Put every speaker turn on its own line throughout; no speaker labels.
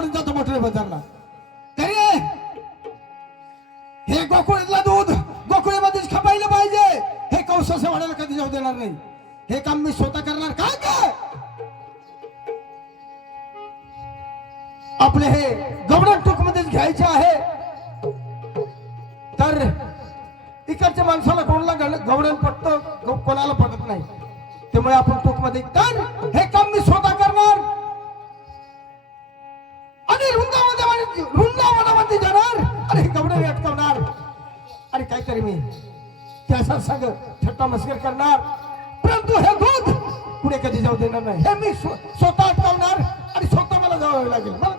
आवडून जातो मोठे बाजारला तरी हे गोकुळीतला दूध गोकुळीमध्येच खपायला पाहिजे. हे कौशल्य वाढायला कधी जाऊ देणार नाही. हे काम मी स्वतः करणार काय काय आपले हे गवडण टूक मध्येच घ्यायचे आहे. तर इकडच्या माणसाला कोणाला गण- गवडण पटत? कोणाला पटत नाही. त्यामुळे आपण टूकमध्ये तर हे काम मी स्वतः कधी रुंदामध्ये वृंदावनामध्ये वृंदावनामध्ये जाणार आणि हे अटकवणार. आणि काहीतरी मी त्याचा संग छट्टा मस्कर करणार. परंतु हे दूध पुढे कधी जाऊ देणार नाही. हे मी स्वतः अटकावणार आणि स्वतः मला जावं लागेल. मला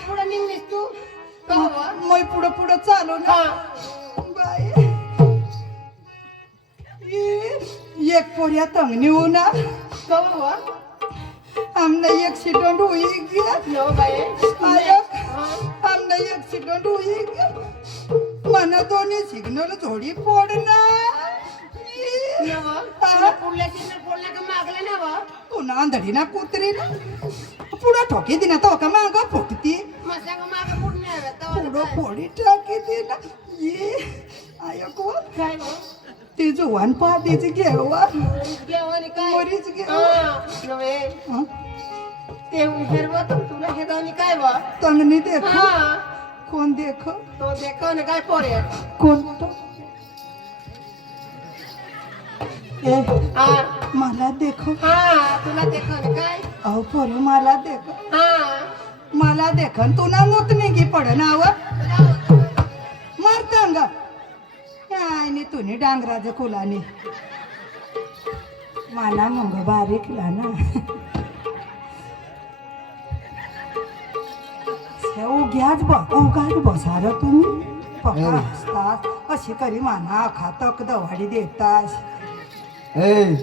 मग पुढं निघलीस तू का हो?
मै पुढं पुढं चालू ना
हा.
बाई ई, एक पोऱ्या तंग नेऊ ना
का हो?
आमना एक्सिडेंट होई गया
नो बाई.
आयक
हा.
आमना एक्सिडेंट होई गया मना दोन्ही सिग्नल थोडी फोडणार
ना हो? पुढल्या सिग्नल फोडला का मागला ना हो?
पुन्हा आंधळी ना कुत्री ना पुढं ठोकी दिना तो का माग
मागं पुढं?
फोडी टाकी दिना ये आयक
काय हो?
ती जुवान घेवा
काय?
मोरीच घेवा
हा, नव्हे.
हं?
ते उभेर व, तुला हे दोन्ही काय हो?
तंगनी देखो. कोण देखो
तो देखो ना काय पोरे
कोण तो ए
हा
मला देखो.
हा तुला देखो काय?
अहो पोरे मला देखो.
हा.
मला देखन तू ना मुत निघी पड नाव. मारतांग आणि तुनी डांगराज कुलाने. मला मग बारीकला ना. हे उग्याच ब उगाच बसार तुम्ही. हसतास अशी करी माना खातक दवाडी देतास.
ए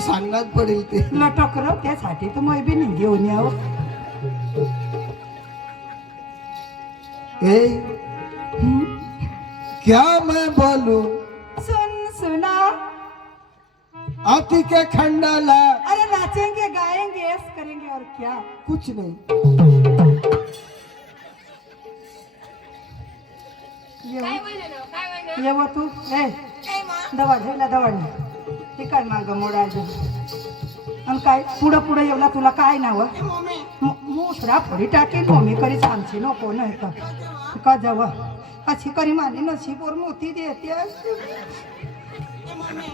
सांगण्यात पडेल ते.
लटकरो त्यासाठी तर मग बी नाही घेऊन यावं.
ए? क्या मैं बोलूं?
सुन सुना.
आती के खंडाला।
अरे नाचेंगे गाएंगे ऐस करेंगे और क्या?
कुछ नहीं।
ये वो तू ए दवा घ्यायला दवा ते काय माग मोडायचं? आणि काय? पुढं पुढं एवढा तुला काय नाव? मोसरा फोडी टाकेल मम्मी करीच आमची नको नाही का का जाव? अशी करी माझी नशीबवर मोती देते.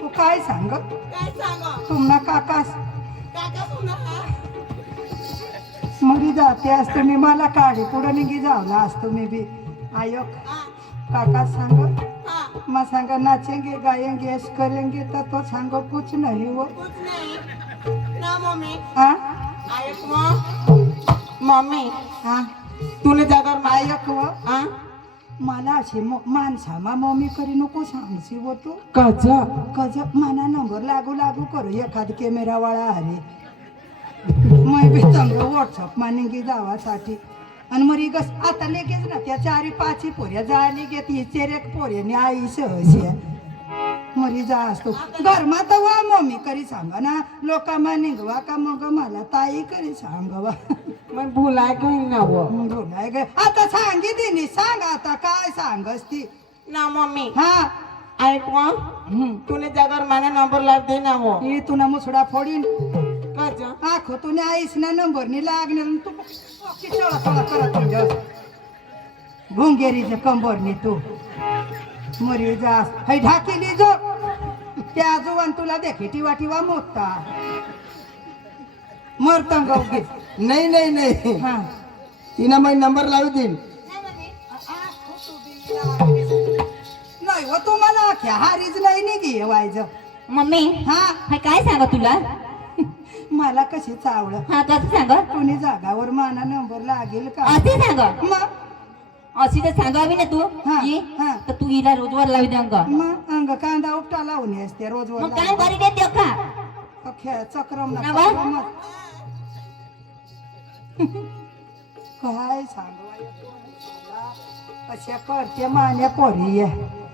तू काय सांग? तुम्हाला काकास मरी जाते आज तुम्ही मला काढी. पुढं निघी जावला आज तुम्ही बी. आयोग काका सांग. मैं सांगा नाचेंगे गाएंगे ऐश करेंगे तो तो सांगो कुछ नहीं वो.
कुछ नहीं. ना मम्मी.
हाँ?
मम्मी.
हाँ?
तुला जागर माय
ऐक वो?
हा?
मला म- माणसामा मम्मी करी नको सांगशी वो तू.
कज.
कज. मना नंबर लागू लागू करू. एखाद कॅमेरा वाळा अरे मैं बी चांगलं व्हॉट्सअप मानिंगी जावासाठी. आणि मरी गस आता लगेच ना त्या चारी पाची पोऱ्या जायला घेत ही चेरेक पोऱ्याने आई सहशी. मरी जा असतो. घरमा तर वा मम्मी करी सांगा ना लोकांना निघवा का मग मला ताई करी सांगवा.
मग भुलाय काही ना वो?
बोलाय ग. आता सांगी तिने सांग आता काय सांगस ती.
ना मम्मी.
हा.
ऐक मग. तुला जागर माने नंबर लाव दे ना वो.
ही तुला मुसडा फोडीन. आखो तुने आईस ना नंबर नि लागले आणि तू तुझ्या. भुंगेरीच्या कंबरनी तू. मरी जा. है ढाकेली जो. त्या आजोबान तुला देखी टिवा टिवा मोठा मरतंग उगीच.
नाही नाही नाही.
हा.
तिनं मग नंबर लावू देईन.
नाही व तुम्हाला अख्या हारीच नाही निघी वायज
मम्मी
हा?
हा काय सांगा तुला?
मला कशी
हा कसं सांगा.
कोणी जागावर माना नंबर लागेल का?
असे सांगा.
मग?
अशी तर सांगावी ना तू.
हा,
ये.
हा.
तर तू हिला रोजवर लावी दे अंग.
मग अंग कांदा उपटा लावून असते रोज
मग काय करी देते का?
अख्या चक्रम ना
नवा?
चक्रम. काय सांगू? अशा करते मान्या पोरी. आहे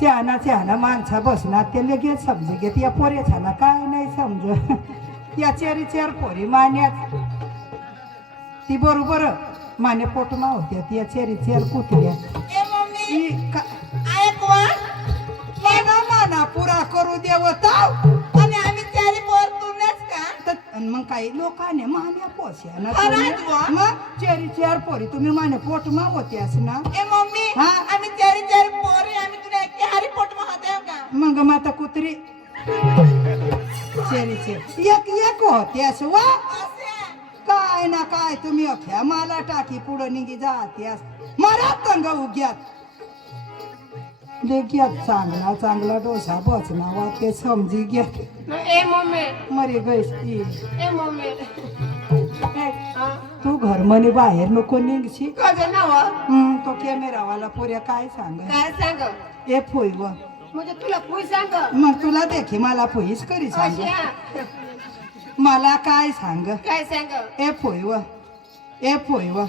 शहाणा शहाणा माणसा बसणार ते लगेच समजे घेत. या ना काय नाही समज. या चेरी चेर पोरी मान्यात. ती बरोबर माने पोटमा होत्या त्या चेरी चेर कुत्र्या
ए मम्मी
ई का-
ऐक वा
माना पुरा करू देवताव मग काही लोकांनी मान्या पोस्या ना? मग चेरी चेर पोरी तुम्ही माने पोटमा होत्यास ना.
ए मम्मी
हा?
आम्ही चारी चारी पोरी आम्ही तुला चारी पोट महादेव का?
मग माता कुत्री चेरी चेर एक एक होत्यास वा काय ना काय तुम्ही अख्या मला टाकी पुढं निघी जात्यास. मरा तंग उग्यात. लेग्यात चांगला चांगला डोसा बसना वा ते समजी घ्या
ए मम्मी.
मरे गैस
ए मम्मी.
तू घर म्हणे बाहेर नको निघशी.
कज ना वा
हम्म, तो कॅमेरावाला पुऱ्या काय सांग
काय सांग
ए फोई व.
म्हणजे तुला सांग.
मग तुला देखी मला फोईस करी सांग.
अशी
मला काय सांग?
काय सांग?
ए फोई व. ए फोई व.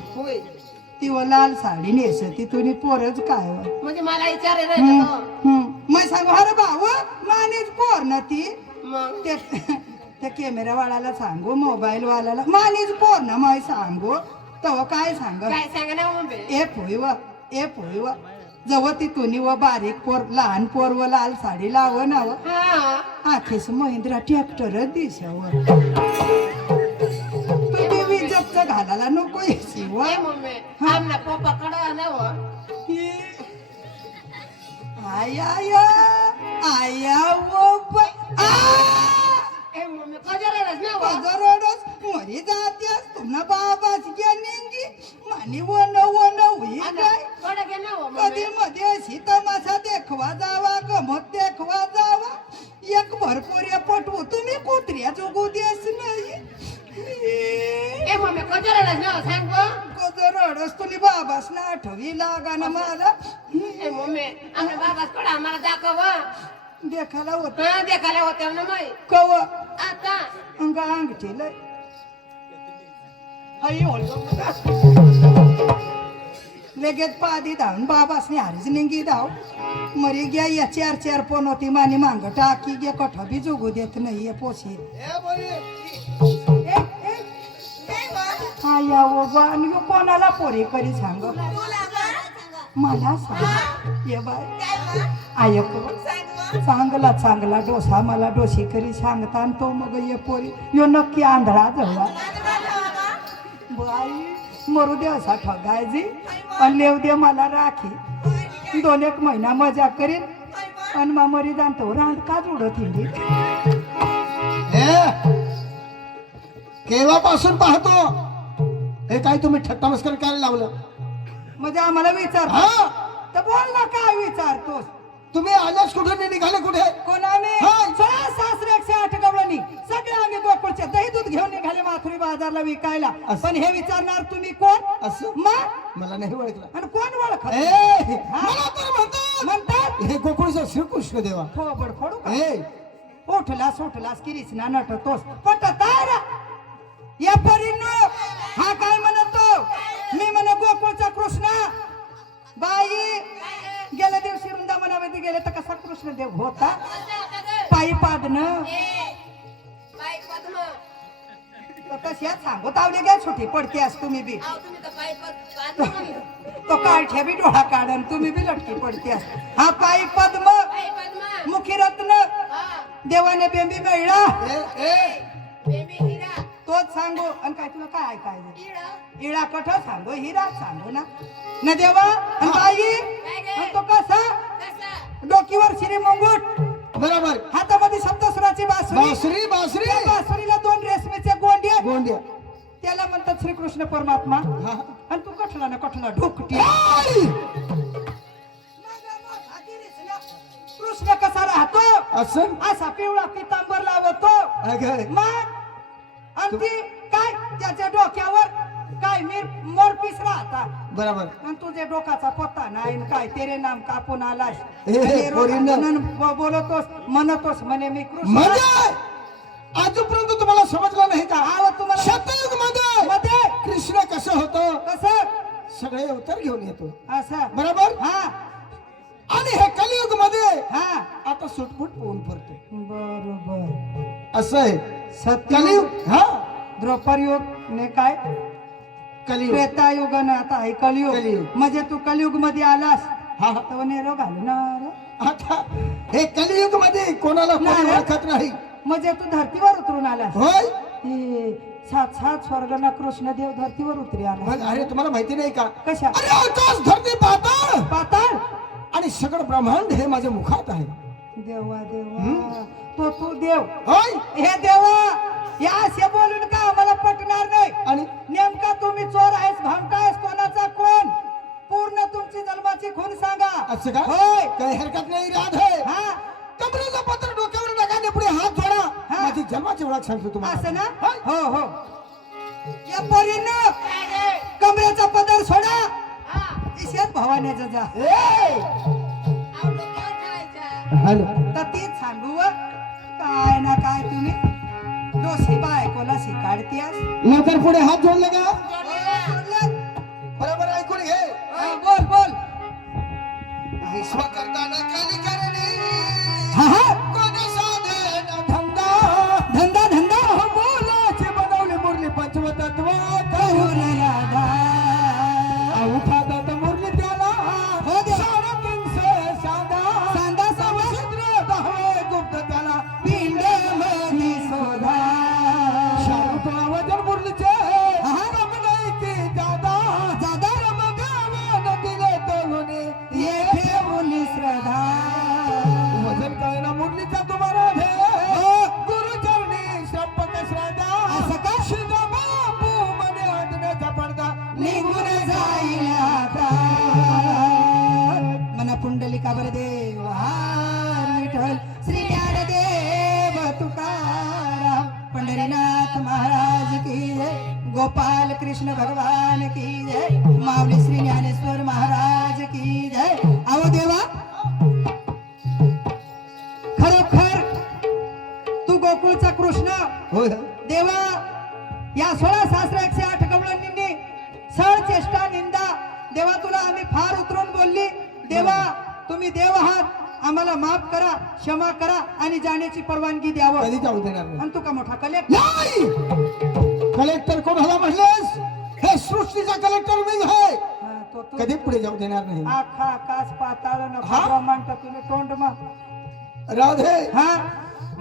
ती व लाल साडी नेसती तुम्ही पोरच काय व?
म्हणजे मला विचारायला
हम्म,
येतं तो.
हम्म. मग सांगू अरे भाऊ मानेच पोर ना ती.
मग?
ते त्या कॅमेरावाल्याला सांगू मोबाईल वाल्याला मानेच पोर ना मग सांगू. तेव्हा काय सांग?
काय सांग ना मम्मी?
ए व ए व. जवळ ती तुनी व बारीक पोर लहान पोर व लाल साडी लाव ना व
हा.
आखेस महिंद्रा ट्रॅक्टरच दिसव तुम्ही विजपच घालायला नको आया आया. वो
ना व
मरी जात्यास तुमना बाबाच घ्या निंगी. काय?
कडे घे ना व
कधी
मम्मी
मध्ये अशी तमाशा देखवा जावा गमत देखवा जावा. एक भरपूर पटवू तुम्ही कुत्र्या जोगू देस नाही.
ए मम्मी कजरालाच ना सांग व.
रडस तुली बाबास ना आठवी लागा ना मला.
ए मम्मी आमच्या बाबाच कडे आम्हाला दाखव
देखाला होत.
देखायला होत्या ना माई.
कव?
आता.
अंग अंगठी लय लगेच पादी धावून बाबासनी हारीच निंगी धाव. मरी ग्या या चार चार पोन होती मानी मांग टाकी गे कठ बी जोगू देत नाही ये पोशी. आया वो बा आणि ह्यो कोणाला पोरी करी सांग? मला सांग. ये बाय. आयको चांगला चांगला डोसा मला डोशी करी सांगता आणि तो मग ये पोरी. यो नक्की आंधळा जवळा बाई मरू दे असा ठगायची आणि लेव दे मला राखी. दोन एक महिना मजा करीन. आणि मग मरी जाणतो रांड का जोडत हिंडी?
केव्हापासून पाहतो? हे काय तुम्ही ठट्टा मस्कर करायला लावलं?
म्हणजे आम्हाला विचार.
हा?
तर बोल ना काय विचारतोस?
तुम्ही आल्यास कुठे निघाले कुठे?
कोणाने. सोळा सासरे एकशे आठ गवळणी. सगळे आम्ही गोकुळचे दही दूध घेऊन निघाले माथुरी बाजारला विकायला.
असं.
पण हे विचारणार तुम्ही कोण?
असं.
मग
मला नाही ओळखलं.
आणि कोण ओळख
ए, मला तर म्हणतात.
म्हणतात?
हे गोकुळचा श्रीकृष्ण देवा.
थोबड फोडू का?
ए.
उठलास उठलास किरीच ना नटतोस पटतार या परीनो हा काय म्हणतो? मी म्हण गोकुळचा कृष्ण. बाई गेल्या दिवशी वृंदावनामध्ये गेले तर कसा कृष्ण देव होता पायी पादन? तशा सांगू तावले घ्या छोटी पडते आज तुम्ही बी. तो काळठ्या बी डोळा काढन तुम्ही बी लटकी पडते आज. हा पायी पद्म मुखी रत्न देवाने बेंबी मिळला तोच सांगू. आणि काय तुला काय ऐकायचं?
इळं.
कठ सांगू? हिरा सांगू ना. न देवा आणि बाई तो कसा? डोकीवर श्री मुंगुट.
बरोबर.
हातामध्ये सप्तस्वराची बासुरी.
बासरी बासरी.
त्या बासुरीला दोन रेशमीचे गोंडे.
गोंड्या
त्याला म्हणतात श्रीकृष्ण परमात्मा.
हा.
आणि तू कठला ना कठला ढोकटी! कृष्ण कसा राहतो?
असं?
असा पिवळा पितांबर लावतो. मग? आणि ती काय? त्याच्या डोक्यावर काय? मी मोरपीस राहता.
बरोबर.
आणि तुझे डोकाचा पत्ता नाही काय? तेरे नाम कापून आलास.
हे, हे,
आणि
पोरींनो.
रोज ब- बोलतोस म्हणतोस म्हणे मी कृष्ण.
म्हणजे आजपर्यंत तुम्हाला समजलं नाही का?
आव तुम्हाला
शतयुगमध्ये मध्ये कृष्ण कसं होतं?
कसं?
सगळे अवतार घेऊन येतो.
असं.
बरोबर?
हा.
आणि हे कलियुगमध्ये
हा.
आता सुटफुट होऊन पडतो
बरोबर.
असं आहे.
सत्य
कलियुग हा.
द्रौपदयुग ने काय?
कलियुग.
त्रेतायुग आणि आता आहे कलियुग.
कलियुग.
म्हणजे तू कलियुगमध्ये आलास.
हा. हा.
नेरो घालणार.
आता हे कलियुगमध्ये कोणाला कोणी
नाही.
ओळखत नाही.
म्हणजे तू धरतीवर उतरून आलास.
होय.
हे सात सात स्वर्गना कृष्णदेव धरतीवर उतरी आला.
मग अरे तुम्हाला माहिती नाही का?
कशा?
अरे आकाश धरती पाताळ.
पाताळ?
आणि सगळं ब्रह्मांड हे माझ्या मुखात आहे.
देवा देवा. तो तू देव.
होय.
हे देवा या असे बोलून का आम्हाला पटणार नाही?
आणि?
नेमका
असं का?
होय.
काही हरकत नाही राधे
हा?
कमरेचं पत्र डोक्यावर टाका पुढे हात जोडा.
हा.
माझी जन्माची ओळख सांगतो तुम्हाला.
असं ना?
होय.
हो हो. या पोरीनं कमरेचा पदर सोडा.
हा.
इशेत भवानीचा जा.
ए! हॅलो.
तर तीच सांगू व. काय ना काय तुम्ही. दोषी बायकोला शिकाडतीस
लवकर पुढे हात जोडले का?
Sana आकाश पाताळ
हा?
नको ब्रह्मांड तुला तोंड मग.
राधे.
हा?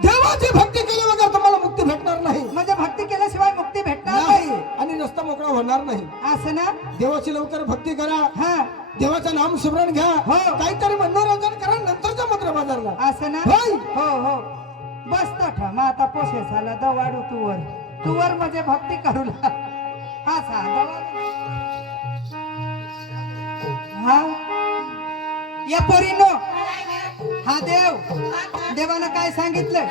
देवाची भक्ती केली वगैरे तुम्हाला मुक्ती भेटणार नाही.
म्हणजे भक्ती केल्याशिवाय मुक्ती भेटणार नाही.
नाही. आणि रस्ता मोकळा होणार नाही.
असं ना?
देवाची लवकर भक्ती करा.
हा.
देवाचं नाम स्मरण घ्या.
हो.
काहीतरी मनोरंजन करा नंतरच्या मंत्र बाजारला.
असं ना?
होय.
हो हो. बस तर मग आता पोसे झाला दवाडू तुवर तुवर म्हणजे भक्ती करू ला. हा सा दवाडू हा? या पोरीनो. हा देव. देवानं काय सांगितलं?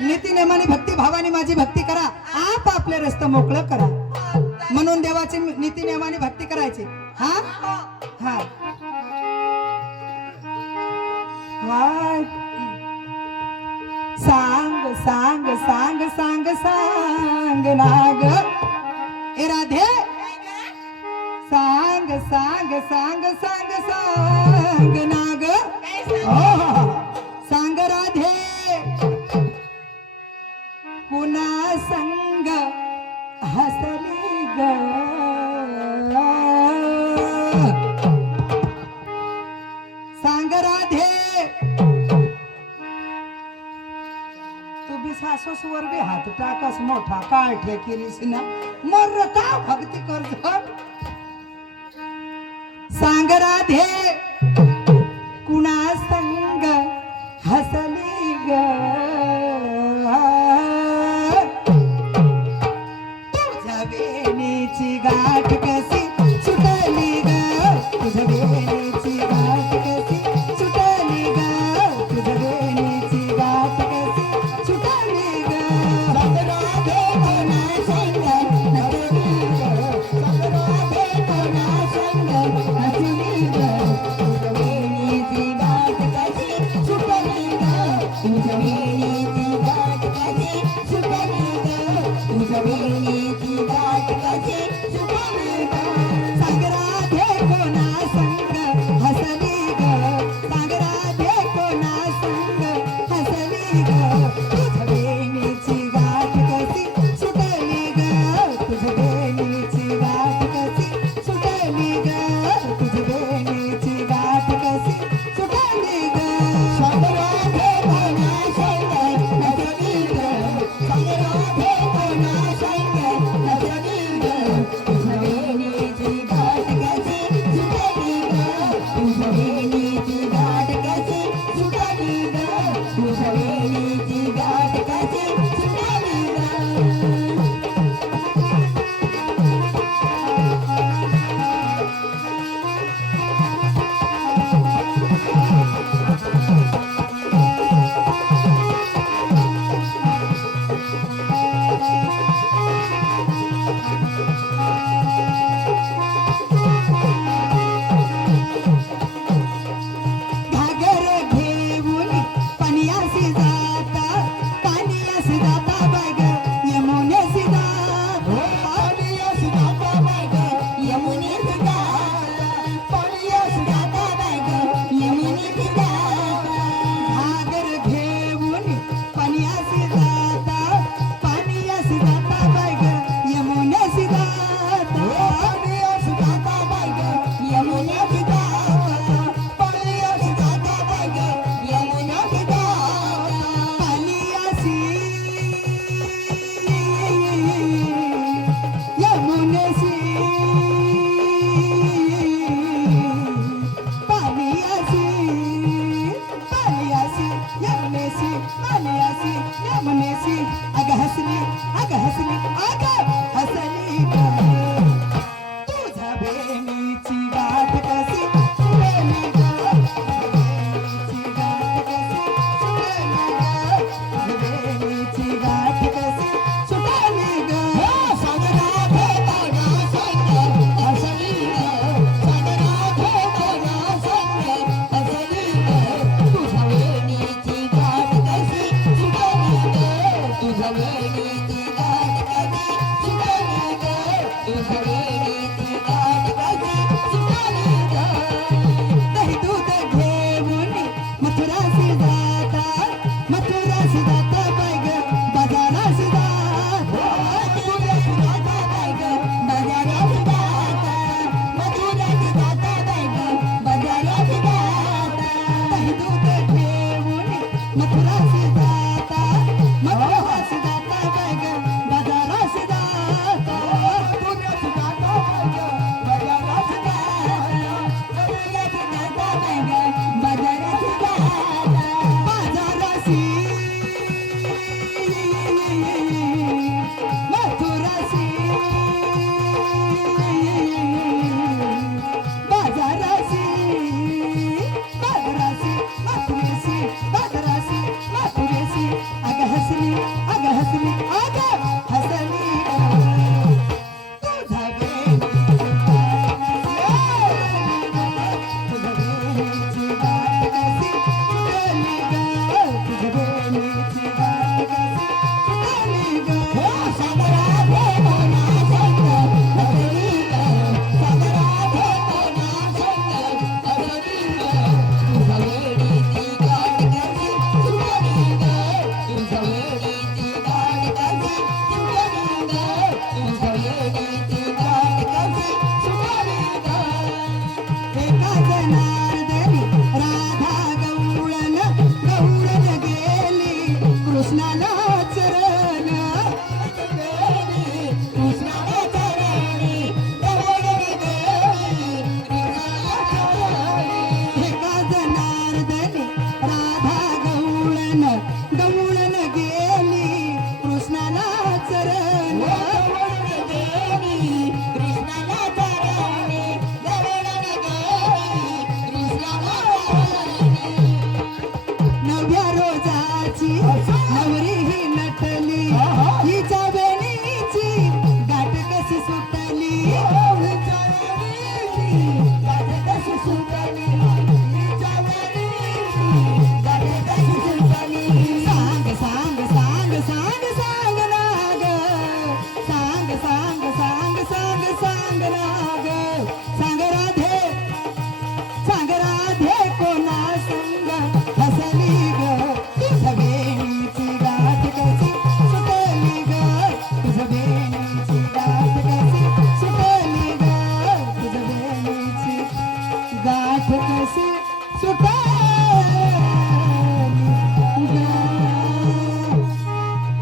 नीती नेमाने भक्ती भावाने माझी भक्ती करा. आप आपले रस्त मोकळं करा. म्हणून देवाची नीती नेमाने भक्ती करायची. हा? हा. सांग सांग सांग सांग सांग नाग. ए राधे. सांग सांग सांग सांग सांग. सांग राधे पुन्हा संग हसली ग? सांग राधे तू बी सासूस बी हात टाकस मोठा काळ ठेकिरीस ना? मर का भक्ती कर सांग राधे